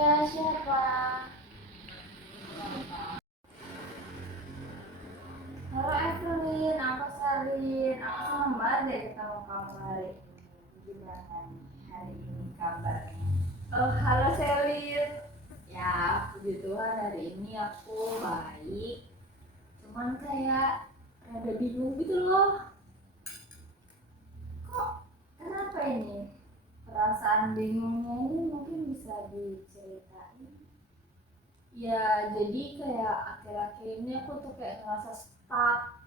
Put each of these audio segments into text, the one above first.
Iya, siapa? Halo Evelyn, aku Salin. Aku senang banget deh ketemu kamu hari ini. Gimana nih hari ini kabarnya? Oh, halo Selin. Ya, puji Tuhan hari ini aku baik. Cuman kayak rada bingung gitu loh. Kok kenapa ini? Perasaan bingungnya ini mungkin bisa diceritain. Ya, jadi kayak akhir-akhir ini aku tuh kayak ngerasa stuck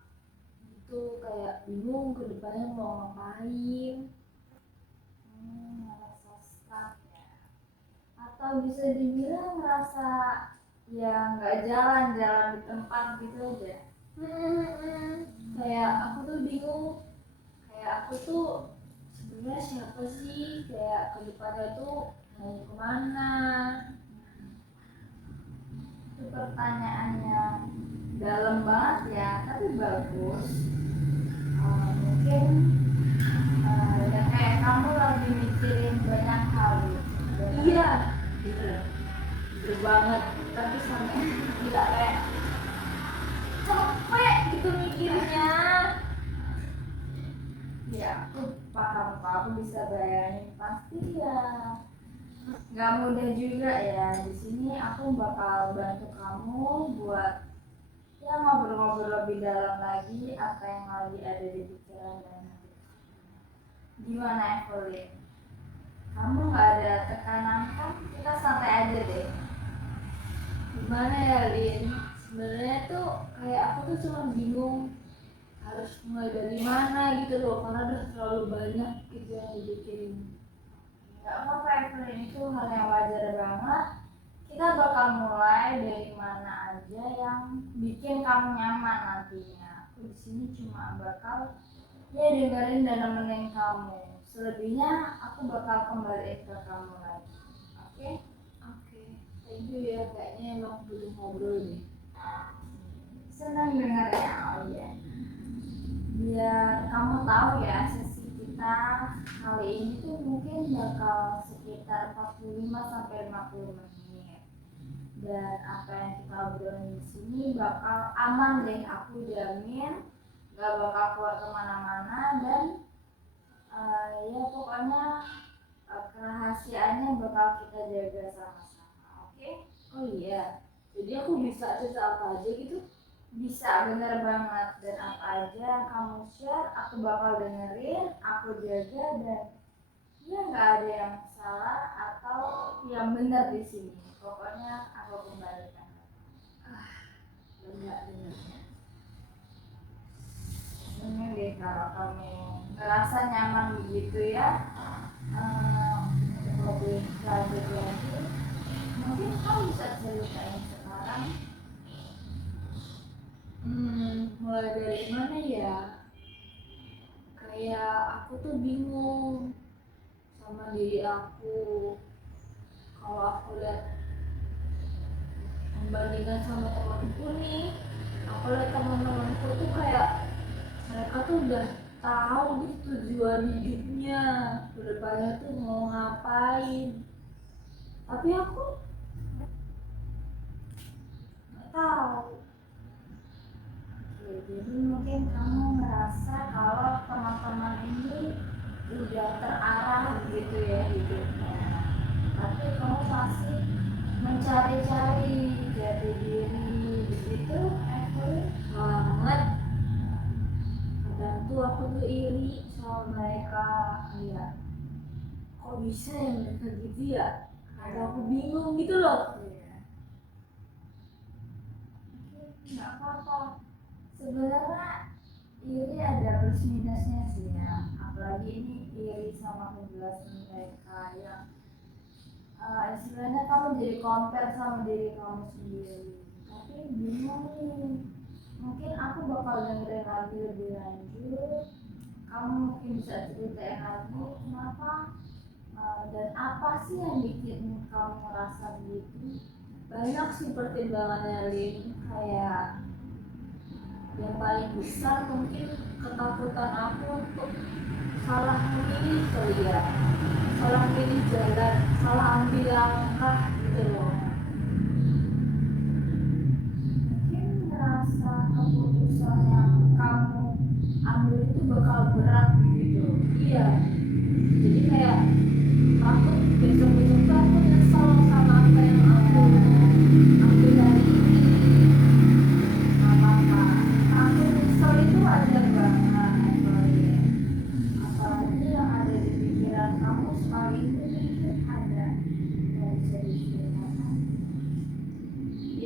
gitu, kayak bingung ke depannya mau ngapain. Ngerasa stuck ya. Atau bisa dibilang ngerasa ya nggak jalan-jalan di tempat gitu aja. Kayak aku tuh bingung, kayak aku tuh sebenarnya siapa sih, kayak ke depannya tuh mau kemana. Itu pertanyaannya dalam banget ya, tapi bagus. Mungkin ya kayak kamu lagi mikirin banyak hal gitu. Iya, gitu. Gitu banget. Tapi sampai tidak kayak capek gitu mikirnya. Ya, aku paham kok, aku bisa bayangin pasti ya. Nggak mudah juga ya. Di sini aku bakal bantu kamu buat ya ngobrol-ngobrol lebih dalam lagi apa yang lagi ada di pikiran dan hati. Gimana Evelyn? Kamu nggak ada tekanan kan? Kita santai aja deh. Gimana ya Lin? Sebenarnya tuh kayak aku tuh cuma bingung harus mulai dari mana gitu loh, karena udah terlalu banyak gitu yang dibikin. Nggak apa-apa Evelyn, itu hal yang wajar banget. Kita bakal mulai dari mana aja yang bikin kamu nyaman nantinya. Aku di sini cuma bakal ya dengerin dan nemenin kamu. Selebihnya aku bakal kembali ke kamu lagi. Oke? Oke. Thank you ya, kayaknya emang butuh ngobrol nih. Senang dengarnya. Oh iya. Biar kamu tahu ya, sesi kita kali ini tuh mungkin bakal sekitar 45 sampai 50 menit. Dan apa yang kita obrolin di sini bakal aman deh, aku jamin. Gak bakal keluar kemana-mana dan ya pokoknya kerahasiaannya bakal kita jaga sama-sama. Oke? Oh iya, jadi aku bisa cerita apa aja gitu? Bisa, bener banget. Dan apa aja yang kamu share aku bakal dengerin, aku jaga, dan ya nggak ada yang salah atau yang benar di sini. Pokoknya aku kembalikan. Enggak dengarnya. Ini deh kalau kamu ngerasa nyaman begitu ya, lebih lanjut lagi. Mungkin kamu bisa ceritain sekarang. Mulai dari mana ya? Kayak aku tuh bingung sama diri aku. Kalau aku lihat membandingkan sama temanku nih, aku lihat teman-temanku tuh kayak mereka tuh udah tahu gitu tujuan hidupnya, kedepannya tuh mau ngapain. Tapi aku nggak tahu. Oke, jadi mungkin kamu merasa kalau teman-teman ini udah terarah gitu ya hidupnya, tapi kamu masih mencari-cari jati diri begitu. Banget. Kadang tuh aku tuh iri sama mereka, ya kok bisa ya mereka gitu ya, ada aku bingung gitu loh. Nggak apa-apa, sebenarnya iri ada plus minusnya sih ya, apalagi ini iri sama penjelasan mereka yang istilahnya kamu jadi compare sama diri kamu sendiri. Tapi bingung nih, mungkin aku bakal dengerin lagi lebih lanjut, kamu mungkin bisa ceritain lagi kenapa dan apa sih yang bikin kamu merasa begitu. Banyak sih pertimbangannya Lin, kayak yang paling besar mungkin ketakutan aku untuk salah memilih kali ya, salah memilih jalan, salah ambil langkah gitu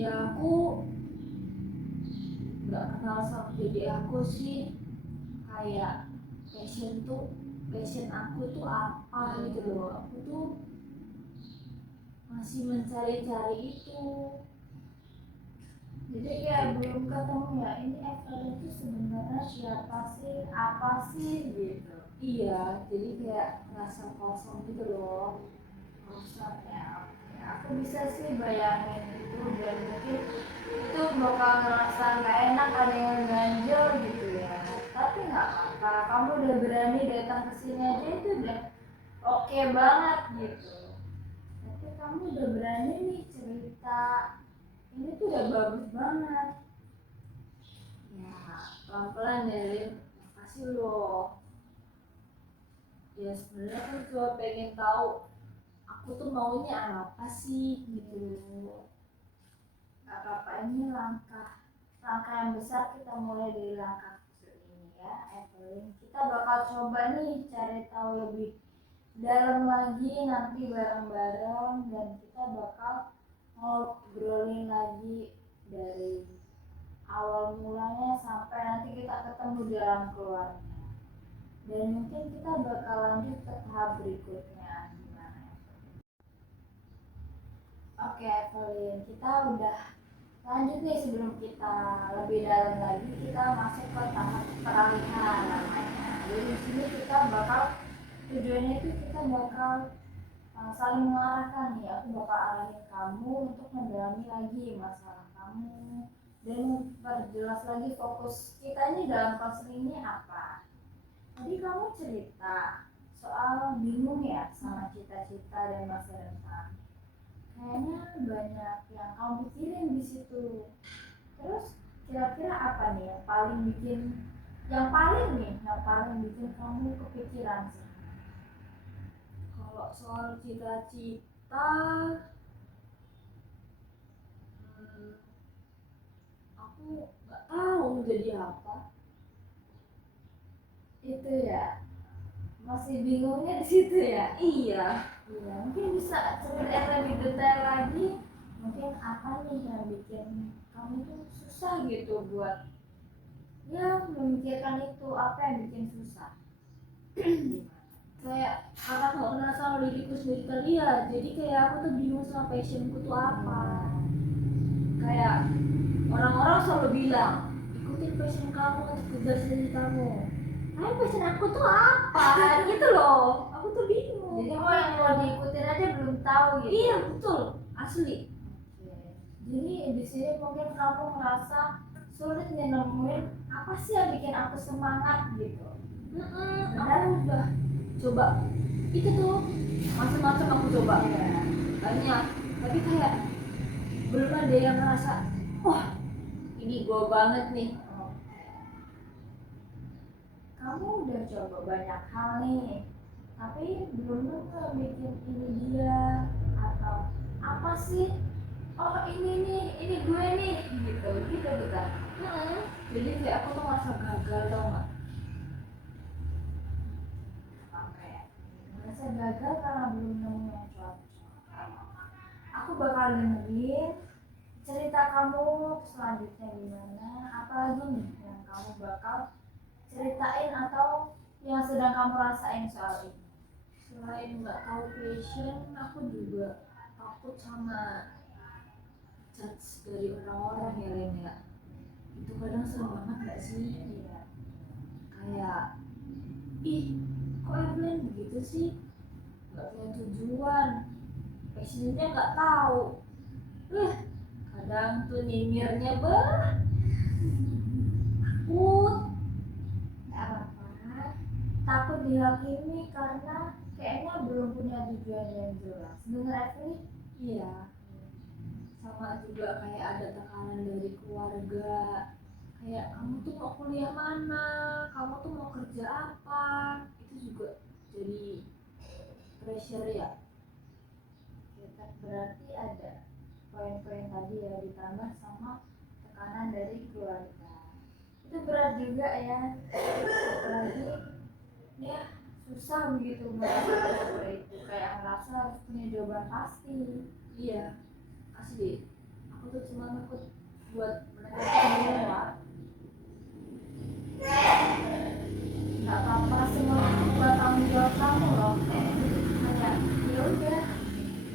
ya aku nggak kenal sama diri aku sih, kayak passion aku tuh apa gitu loh. Aku tuh masih mencari-cari itu, jadi kayak belum ketemu ya ini Evelyn itu sebenarnya siapa sih, apa sih gitu. Iya, jadi kayak rasa kosong gitu loh. Kosong ya, aku bisa sih bayangin itu, dan mungkin itu bakal ngerasa nggak enak ada yang ganjel gitu ya. Tapi nggak apa-apa, kamu udah berani datang ke sini aja itu udah oke banget gitu. Tapi kamu udah berani nih cerita, ini tuh udah bagus banget. Ya, pelan-pelan ya, Lin. Makasih loh. Ya sebenarnya aku cuma pengen tahu aku tuh maunya apa sih gitu. Gak apa-apa, ini langkah yang besar, kita mulai dari langkah kecil ini ya Evelyn. Kita bakal coba nih cari tahu lebih dalam lagi nanti bareng-bareng, dan kita bakal ngobrolin lagi dari awal mulanya sampai nanti kita ketemu jalan keluarnya, dan mungkin kita bakal lanjut ke tahap berikutnya gimana. Oke Evelyn, kita udah lanjut nih. Sebelum kita lebih dalam lagi, kita masuk ke tahap peralihan namanya. Jadi di sini kita bakal, tujuannya itu kita bakal saling mengarahkan nih. Aku bakal arahin kamu untuk mendalami lagi masalah kamu dan memperjelas lagi fokus kita ini dalam konseling ini apa. Tadi kamu cerita soal bingung ya sama cita-cita dan masa depan. Kayaknya banyak yang kamu pikirin di situ. Terus kira-kira apa nih yang paling bikin kamu kepikiran sih? Kalau soal cita-cita, aku nggak tahu mau jadi apa. Itu ya, masih bingungnya di situ ya. Iya, mungkin bisa ceritain lebih detail lagi. Mungkin apa nih yang bikin kamu tuh susah gitu buat ya memikirkan itu, apa yang bikin susah? Kayak karena nggak kenal sama diriku sendiri kali ya, jadi kayak aku tuh bingung sama passionku tuh apa. Kayak orang-orang selalu bilang ikutin passion kamu untuk kejar cita kamu, tapi passion aku tuh apa gitu loh. Aku tuh bingung, jadi mau diikutin aja belum tahu gitu. Iya betul, asli. Jadi di sini mungkin kamu ngerasa sulit nemuin apa sih yang bikin aku semangat gitu. Aku udah coba itu tuh macam-macam, aku coba banyak, tapi kayak belum ada yang ngerasa wah ini gue banget nih. Kamu udah coba banyak hal nih, tapi belum tentu bikin ini dia, atau apa sih, oh ini gue nih gitu gitu. Jadi kayak aku tuh merasa gagal, tau gak? Merasa gagal karena belum nemu yang cocok. Aku bakal dengerin cerita kamu selanjutnya gimana, apalagi nih yang kamu bakal ceritain atau yang sedang kamu rasain soal ini. Selain nggak tahu passion, aku juga takut sama judge dari orang-orang ya Ren ya. Itu kadang serem banget gak sih? Iya. Kayak ih kok Evelyn begitu sih, nggak punya tujuan, passionnya nggak tahu. Kadang tuh nyinyirnya takut. Nggak apa-apa, takut dihakimi karena kayaknya belum punya tujuan yang jelas. Bener Evelyn? Iya. Sama juga kayak ada tekanan dari keluarga, kayak kamu tuh mau kuliah mana, kamu tuh mau kerja apa, itu juga jadi pressure ya. Berarti ada poin-poin tadi ya, ditambah sama tekanan dari keluarga, itu berat juga ya. Apalagi ya susah begitu merasa itu, kayak ngerasa harus punya jawaban pasti. Iya asli, aku tuh cuma takut buat mereka semua. Nggak apa-apa, semua itu buat tanggung jawab kamu loh. Kayak ya udah,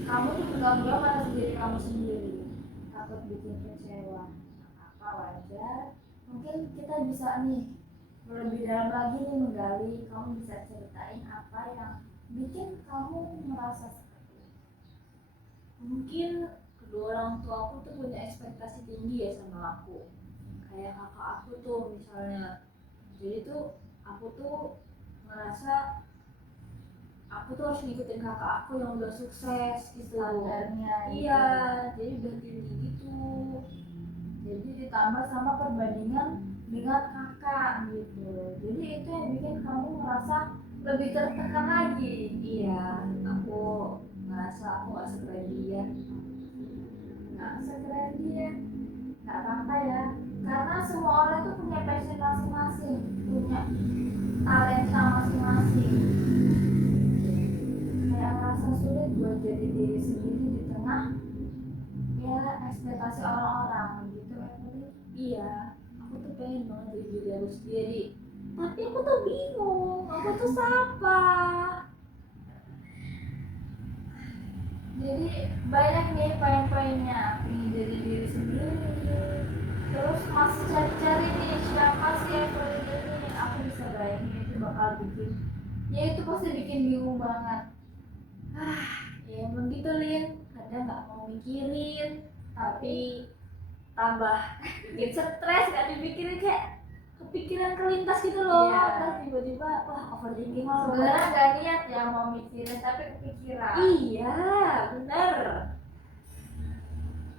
kamu tuh bertanggung jawab atas diri kamu sendiri. Takut bikin kecewa, apa wajar. Mungkin kita bisa nih lebih dalam lagi nih menggali. Kamu bisa ceritain apa yang bikin kamu merasa seperti itu. Mungkin kedua orang tua aku tuh punya ekspektasi tinggi ya sama aku, kayak kakak aku tuh misalnya. Jadi tuh aku tuh ngerasa aku tuh harus ngikutin kakak aku yang udah sukses gitu. Standarnya Iya, jadi udah tinggi gitu. jadi ditambah sama perbandingan dengan kakak gitu, jadi itu yang bikin kamu merasa lebih tertekan lagi. Iya, aku ngerasa aku gak sekeren dia. Nggak sekeren dia, nggak apa-apa ya, karena semua orang tuh punya passion masing-masing, punya talenta masing-masing. Kayak merasa sulit buat jadi diri sendiri di tengah ya ekspektasi orang-orang gitu ya. Iya, aku tuh pengen banget jadi diri aku sendiri, tapi aku tuh bingung aku tuh siapa. Jadi banyak nih poin-poinnya, pengen jadi diri sendiri, terus masih cari-cari nih siapa sih Evelyn ini, aku bisa bayangin itu bakal bikin, ya itu pasti bikin bingung banget. Ya emang gitu Lin, kadang gak mau mikirin tapi tambah bikin stres, gak dipikirin kayak kepikiran kelintas gitu loh. Iya. Terus tiba-tiba wah overthinking loh. Sebenarnya gak niat ya mau mikirin, tapi kepikiran. Iya bener.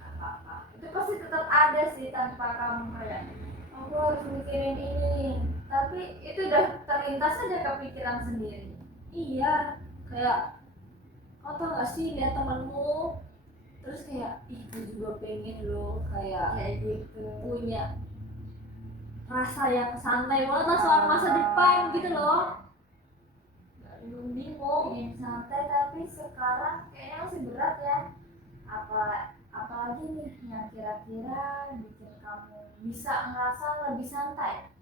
Apa-apa itu pasti tetap ada sih, tanpa kamu kayak aku harus mikirin ini, tapi itu udah terlintas aja kepikiran sendiri. Iya, kayak kau tau gak sih lihat temanmu terus kayak ih gue juga pengen loh kayak gitu punya rasa yang santai banget lah soal masa depan gitu loh. Bingung. ingin santai, tapi sekarang kayaknya masih berat ya. Apalagi nih yang kira-kira bikin kamu bisa ngerasa lebih santai.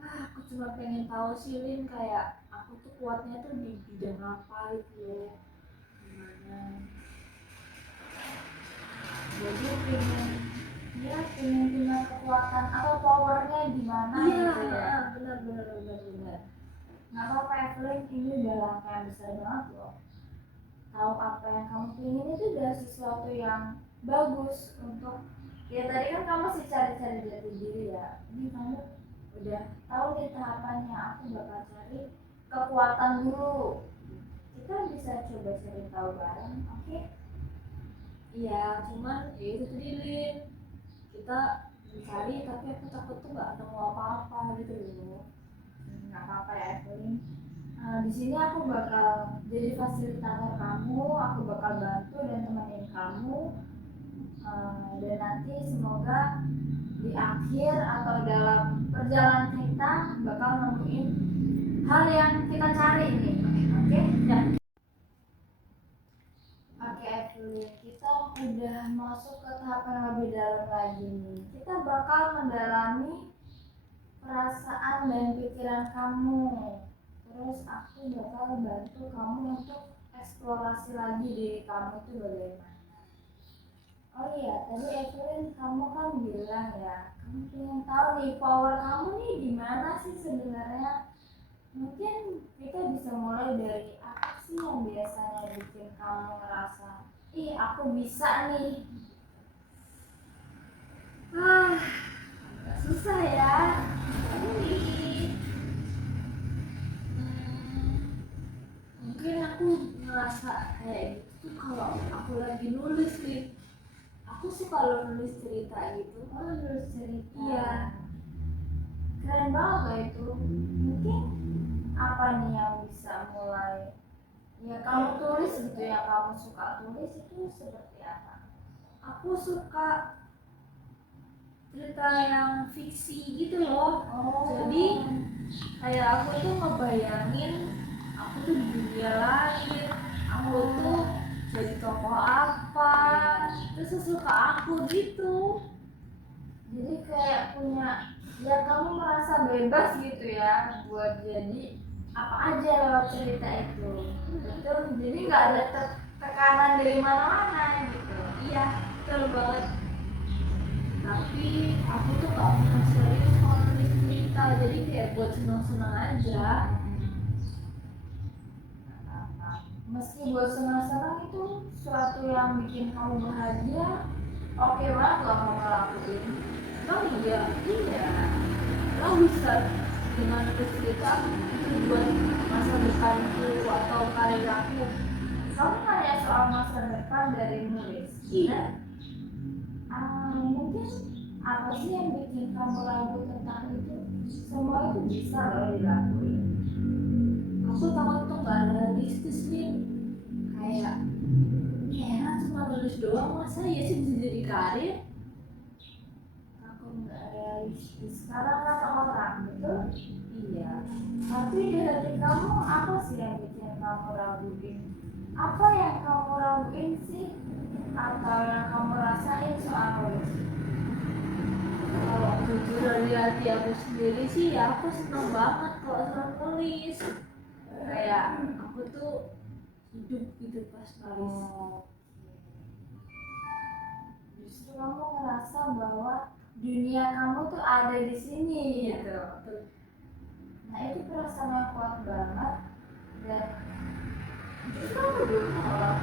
Aku cuma pengen tahu sih Lin, kayak aku tuh kuatnya tuh di bidang apa gitu loh. Gimana? Jadi pengen punya kekuatan atau powernya di mana gitu ya. Benar. Nggak apa-apa Evelyn, ini udah langkah yang besar banget loh. Tahu apa yang kamu pengen itu udah sesuatu yang bagus untuk, ya tadi kan kamu masih cari-cari jati diri ya. Ini kamu udah tahu nih tahapannya, aku bakal cari kekuatan dulu. Kita bisa coba cari tahu bareng, oke? Iya, cuman ya itu tadi Lin, kita mencari tapi aku takut tuh nggak nemu apa-apa gitu loh. Nggak apa-apa ya Evelyn. Di sini aku bakal jadi fasilitator kamu, aku bakal bantu dan temenin kamu. Dan nanti semoga di akhir atau dalam perjalanan kita bakal nemuin hal yang kita cari ini, oke? Oke Evelyn, kita udah masuk ke tahap yang lebih dalam lagi nih. Kita bakal mendalami perasaan dan pikiran kamu. Terus aku bakal bantu kamu untuk eksplorasi lagi diri kamu itu bagaimana. Oh iya, tadi Evelyn kamu kan bilang ya, kamu pengen tahu nih power kamu nih di mana sih sebenarnya. Mungkin kita bisa mulai dari apa sih yang biasanya bikin kamu ngerasa, ih aku bisa nih. Agak susah ya. Mungkin aku ngerasa kayak gitu kalau aku lagi nulis nih. Aku suka lo nulis cerita gitu. Oh, nulis cerita. Iya. Keren banget loh itu. Mungkin apa nih yang bisa mulai ya kamu tulis gitu, yang kamu suka tulis itu seperti apa? Aku suka cerita yang fiksi gitu loh. Jadi kayak aku tuh ngebayangin aku tuh di dunia lain, aku tuh jadi tokoh apa, terus sesuka aku gitu. Jadi kayak punya, ya kamu merasa bebas gitu ya buat jadi apa aja lewat cerita itu. Betul, jadi nggak ada tekanan dari mana-mana gitu. Iya, betul banget. Tapi aku tuh gak pernah serius kalau nulis cerita, jadi kayak buat senang-senang aja. Meski buat senang-senang itu suatu yang bikin kamu bahagia, oke banget loh kamu lakuin. Emang iya, Iya. lo bisa dengan nulis cerita itu buat masa depanku atau karir aku. Kamu nanya soal masa depan dari nulis. Iya, Mungkin apa sih yang bikin kamu ragu tentang itu? Semua itu bisa loh dilakuin. aku takut tuh gak realistis nih. Kayak, ya cuma nulis doang masa ya sih bisa jadi karir? Aku nggak realistis. Sekarang kata orang, betul? Iya. Tapi di hati kamu apa sih yang bikin kamu raguin? Apa yang kamu raguin sih? Atau yang kamu rasain soal nulis? Kalau jujur dari hati aku sendiri sih ya aku seneng banget kalau seneng nulis. Kayak aku tuh hidup gitu pas nulis. Justru kamu ngerasa bahwa dunia kamu tuh ada di sini gitu. Nah itu perasaan yang kuat banget dan justru aku dulu nolak.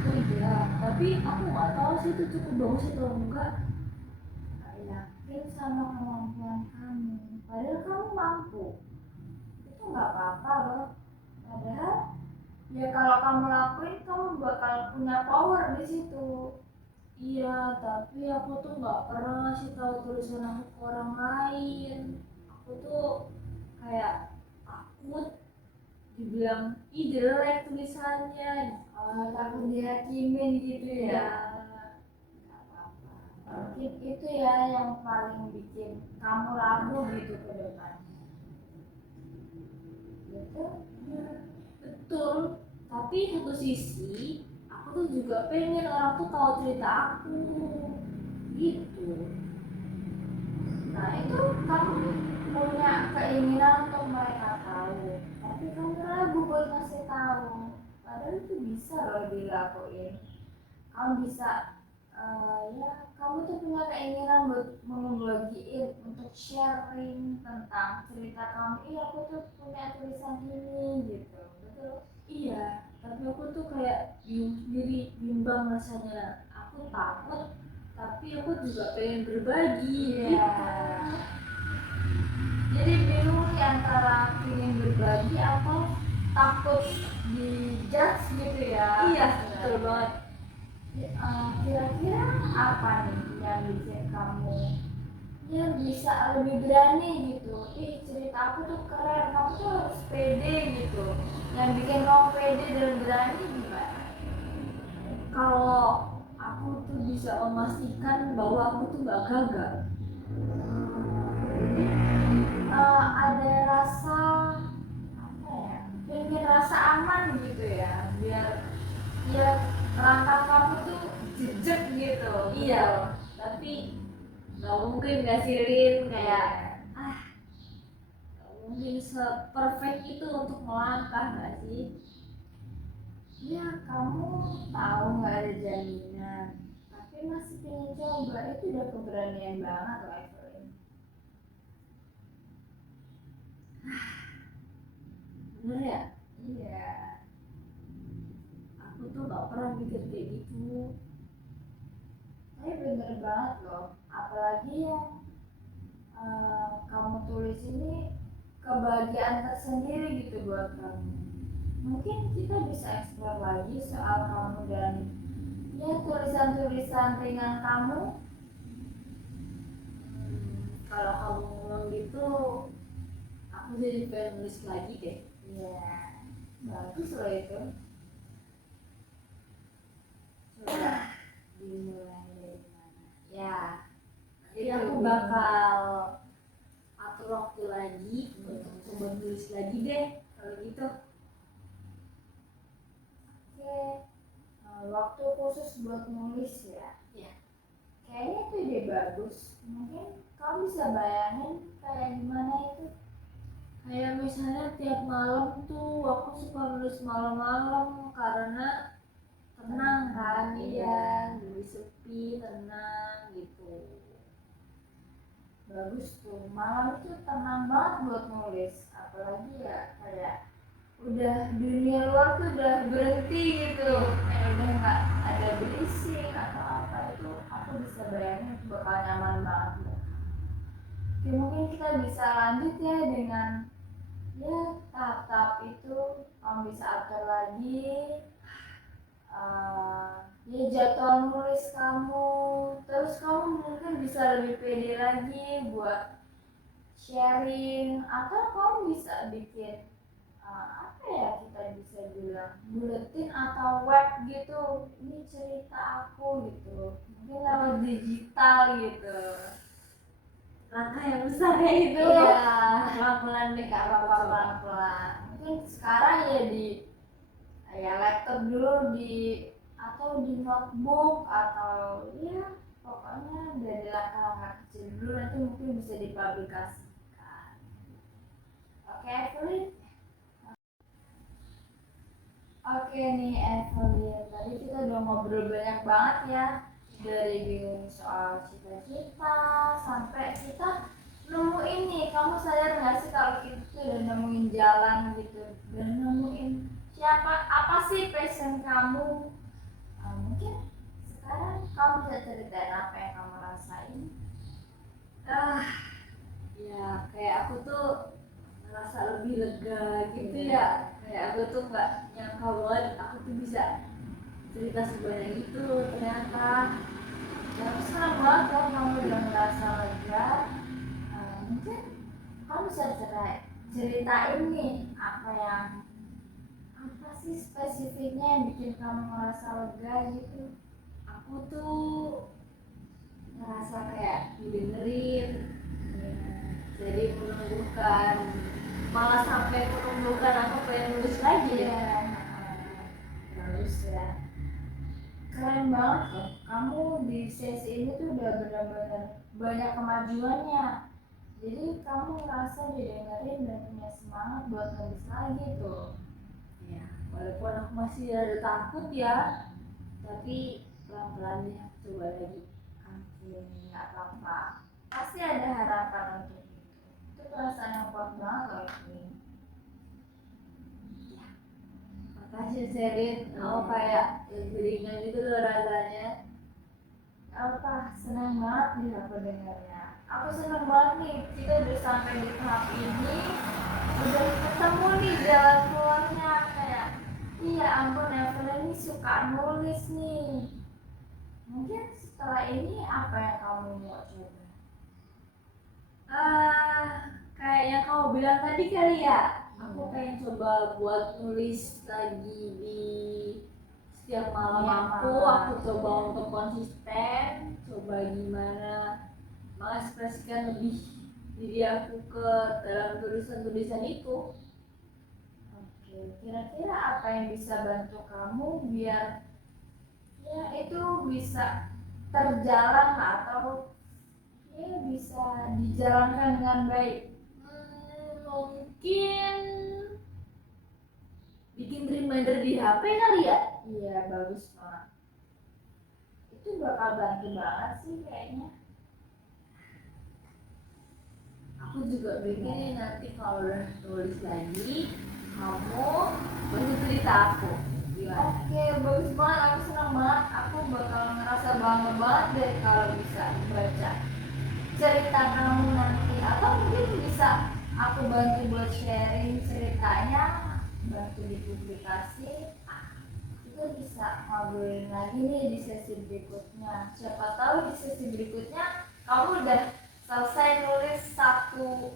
Oh iya, tapi aku nggak tahu sih itu cukup bagus atau enggak. Gak yakin sama kemampuan kamu. Padahal kamu mampu. Itu nggak apa-apa loh. Padahal ya kalau kamu lakuin kamu bakal punya power di situ. Iya, tapi aku tuh nggak pernah ngasih tahu tulisan aku ke orang lain. Aku tuh kayak takut dibilang ih jelek tulisannya. Takut dihakimin gitu Iya. ya. Nggak apa-apa. Mungkin itu ya yang paling bikin kamu ragu gitu ke depan. Gitu. Betul, tapi satu sisi aku tuh juga pengen orang tuh tahu cerita aku gitu. Nah itu kamu punya keinginan untuk mereka tahu, tapi kamu ragu buat ngasih tahu. Padahal itu bisa loh dilakuin. Kamu bisa, ya kamu tuh punya keinginan buat membagiin untuk sharing tentang cerita kamu. Iya aku tuh punya tulisan ini gitu, betul? Iya, tapi aku tuh kayak bingung sendiri, bimbang rasanya. Aku takut, tapi aku juga pengen berbagi Iya. gitu. Jadi bingung nih antara ingin berbagi atau takut dijudge gitu ya. Iya, betul banget. Kira-kira apa nih yang bikin kamu ya bisa lebih berani gitu? Cerita aku tuh keren, kamu tuh harus pede gitu. Yang bikin kamu pede dan berani gimana? Kalau aku tuh bisa memastikan bahwa aku tuh gak gagal. Ada rasa apa ya? Pengen rasa aman gitu ya, biar ya langkah kamu tuh jejak gitu. Iya, tapi gak mungkin gak sirin kayak gak mungkin seperfect itu untuk melangkah gak sih? Ya kamu tahu nggak ada jaminan, tapi masih pengen coba, itu udah keberanian banget loh Evelyn. Bener ya? Iya. Aku tuh gak pernah mikir kayak gitu. Tapi bener banget loh, apalagi yang kamu tulis ini kebahagiaan tersendiri gitu buat kamu. Mungkin kita bisa explore lagi soal kamu dan ya tulisan-tulisan ringan kamu. Kalau kamu ngomong gitu, aku jadi pengen nulis lagi deh. Iya, bagus loh itu. Coba dimulai dari mana? Ya, Jadi aku bakal atur waktu lagi untuk coba nulis lagi deh kalau gitu. Oke, waktu khusus buat nulis ya. Ya. Kayaknya itu ide bagus. Mungkin kamu bisa bayangin kayak gimana itu? Kayak misalnya tiap malam tuh aku suka nulis malam-malam karena tenang kan, iya, lebih sepi, tenang gitu. Bagus tuh. Malam itu tenang banget buat nulis. Apalagi ya kayak udah dunia luar tuh udah berhenti gitu. Kayak udah nggak ada berisik atau apa itu. Aku bisa bayangin itu bakal nyaman banget. Oke, mungkin kita bisa lanjut ya dengan ya tahap-tahap itu. Kamu bisa atur lagi ya jadwal nulis kamu, terus kamu mungkin bisa lebih pede lagi buat sharing, atau kamu bisa bikin apa ya kita bisa bilang buletin atau web gitu, ini cerita aku gitu, mungkin lewat digital gitu. Langkah yang besar ya itu. Iya, Pelan-pelan deh Kak, apa pelan-pelan. Mungkin sekarang ya di ya laptop dulu di atau di notebook atau ya pokoknya dari langkah-langkah kecil dulu, nanti mungkin bisa dipublikasikan. Oke Evelyn. Oke nih Evelyn, tadi kita udah ngobrol banyak banget ya, dari bingung soal cita-cita sampai kita nemuin nih, kamu sadar nggak sih kalau kita tuh udah nemuin jalan gitu, udah nemuin siapa apa sih passion kamu. Mungkin sekarang kamu bisa ceritain apa yang kamu rasain. Ya kayak aku tuh ngerasa lebih lega gitu ya. Kayak aku tuh nggak nyangka banget aku tuh bisa cerita sebanyak itu ternyata. Ya, aku senang banget kalau kamu udah ngerasa lega. Mungkin kamu bisa ceritain nih apa sih spesifiknya yang bikin kamu ngerasa lega gitu. Aku tuh ngerasa kayak didengerin, jadi menumbuhkan, malah sampai menumbuhkan aku pengen nulis lagi ya. Bagus ya, keren banget loh kamu di sesi ini tuh udah benar-benar banyak kemajuannya, jadi kamu ngerasa didengerin dan punya semangat buat nulis lagi tuh. Ya, walaupun aku masih ada takut ya, tapi pelan-pelan deh aku coba lagi. Oke, nggak apa-apa, pasti ada harapan untuk itu perasaan yang kuat banget loh ini. Makasih Sherin, aku kayak lebih ringan gitu loh rasanya. Apa, senang banget nih aku dengarnya. Aku senang banget nih kita udah sampai di tahap ini, udah ketemu nih jalan keluarnya. Kayak iya ampun Evelyn ini suka nulis nih. Mungkin setelah ini apa yang kamu mau coba? Kayak yang kamu bilang tadi kali ya, aku pengen coba buat nulis lagi di setiap malam aku coba untuk konsisten, coba gimana mengekspresikan lebih diri aku ke dalam tulisan-tulisan itu. Oke, kira-kira apa yang bisa bantu kamu biar ya itu bisa terjalan atau ya bisa dijalankan dengan baik? Mungkin bikin reminder di HP kali ya. Iya, bagus banget. Itu bakal bantu banget sih kayaknya. Aku juga pengen nanti kalau udah tulis lagi, kamu bantu cerita aku. Gimana? Oke, bagus banget. Aku senang banget. Aku bakal ngerasa bangga banget deh kalau bisa baca cerita kamu nanti. Atau mungkin bisa aku bantu buat sharing ceritanya, bantu dipublikasi. Kita bisa ngobrolin lagi nih di sesi berikutnya. Siapa tahu di sesi berikutnya kamu udah selesai nulis satu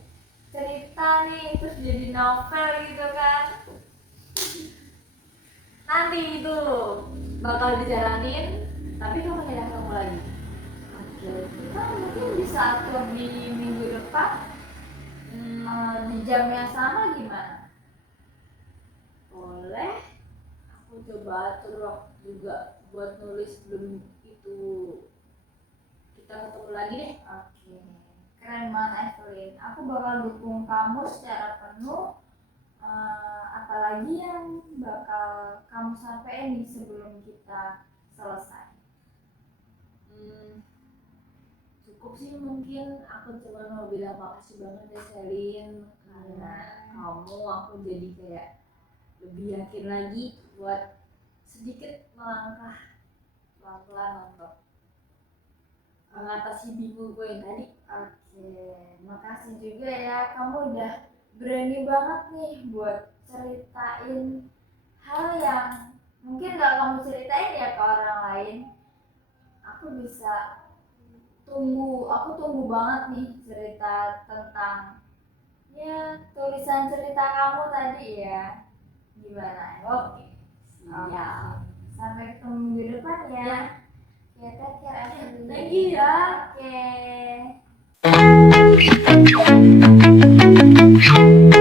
cerita nih, terus jadi novel gitu kan. Nanti itu bakal dijalanin, tapi kamu nyerah kamu lagi. Oke, kita mungkin bisa atur di minggu depan di jam yang sama gimana? Boleh, aku coba atur waktu juga buat nulis sebelum itu kita ketemu lagi deh. Oke, keren banget Evelyn. Aku bakal dukung kamu secara penuh. Apalagi yang bakal kamu sampaikan nih sebelum kita selesai. Cukup sih, mungkin aku cuma mau bilang makasih banget ya Selin, karena kamu aku jadi kayak lebih yakin lagi buat sedikit melangkah pelan-pelan untuk mengatasi bingung gue yang tadi. Oke, makasih juga ya. Kamu udah berani banget nih buat ceritain hal yang mungkin gak kamu ceritain ya ke orang lain. Aku tunggu banget nih cerita tentang ya tulisan cerita kamu tadi ya. Gimana? Oke, Oke. siap. Sampai ketemu minggu depan ya. Ya. Ya, take care Evelyn. Thank you ya. Oke.